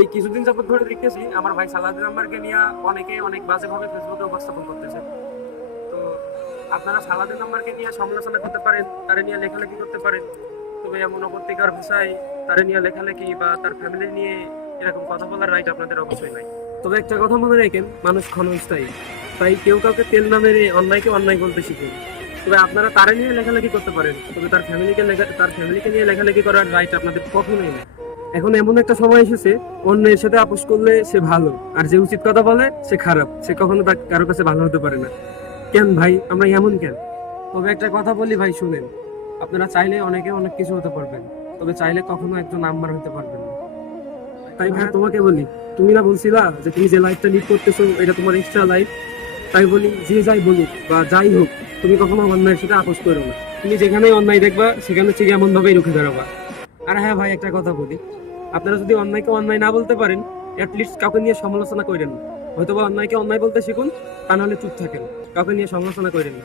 এই কিছুদিন যাবত ধরে দেখতেছি আমার ভাই সালাউদ্দিন আম্মারকে নিয়ে অনেকে অনেক বাজেভাবে ফেসবুকে উপস্থাপন করতেছে। তো আপনারা সালাউদ্দিন আম্মারকে নিয়ে সমালোচনা করতে পারেন, তারে নিয়ে লেখালেখি করতে পারেন, তবে এমন অপত্তিকর ভাষায় তারে নিয়ে লেখালেখি বা তার ফ্যামিলি নিয়ে এরকম কথা বলার রাইট আপনাদের অবশ্যই নাই। তবে একটা কথা মনে রাখেন, মানুষ ক্ষণস্থায়ী, তাই কেউ কাউকে তেল না মেরে অন্যায়কে অন্যায় বলতে শিখুন। তবে আপনারা তারে নিয়ে লেখালেখি করতে পারেন, তবে তার ফ্যামিলিকে নিয়ে লেখালেখি করার রাইট আপনাদের কখনোই নেই। এখন এমন একটা সময় এসেছে, অন্যের সাথে আপোষ করলে সে ভালো, আর যে উচিত কথা বলে সে খারাপ, সে কখনো তার কারো কাছে ভালো হতে পারে না। কেন ভাই আমরা এমন কেন? তবে একটা কথা বলি ভাই, শুনেন, আপনারা চাইলে অনেকে অনেক কিছু হতে পারবেন, তবে চাইলে কখনো একজন নাম্বার হতে পারবেন না। তাই ভাই তোমাকে বলি, তুমি না বলছিলা যে তুমি যে লাইফটা লিড করতেছো এটা তোমার এক্সট্রা লাইফ, তাই বলি যে যাই বলুক বা যাই হোক, তুমি কখনো অন্যায়ের সাথে আপোষ করো না। তুমি যেখানেই অন্যায় দেখবা সেখানে ঠিক এমন ভাবেই রুখে দাঁড়াবা। আর হ্যাঁ ভাই, একটা কথা বলি, আপনারা যদি অন্যায়কে অন্যায় না বলতে পারেন, অ্যাটলিস্ট কাউকে নিয়ে সমালোচনা করেন না। হয়তো বা অন্যায়কে অন্যায় বলতে শিখুন, তা নাহলে চুপ থাকেন, কাউকে নিয়ে সমালোচনা করেন না।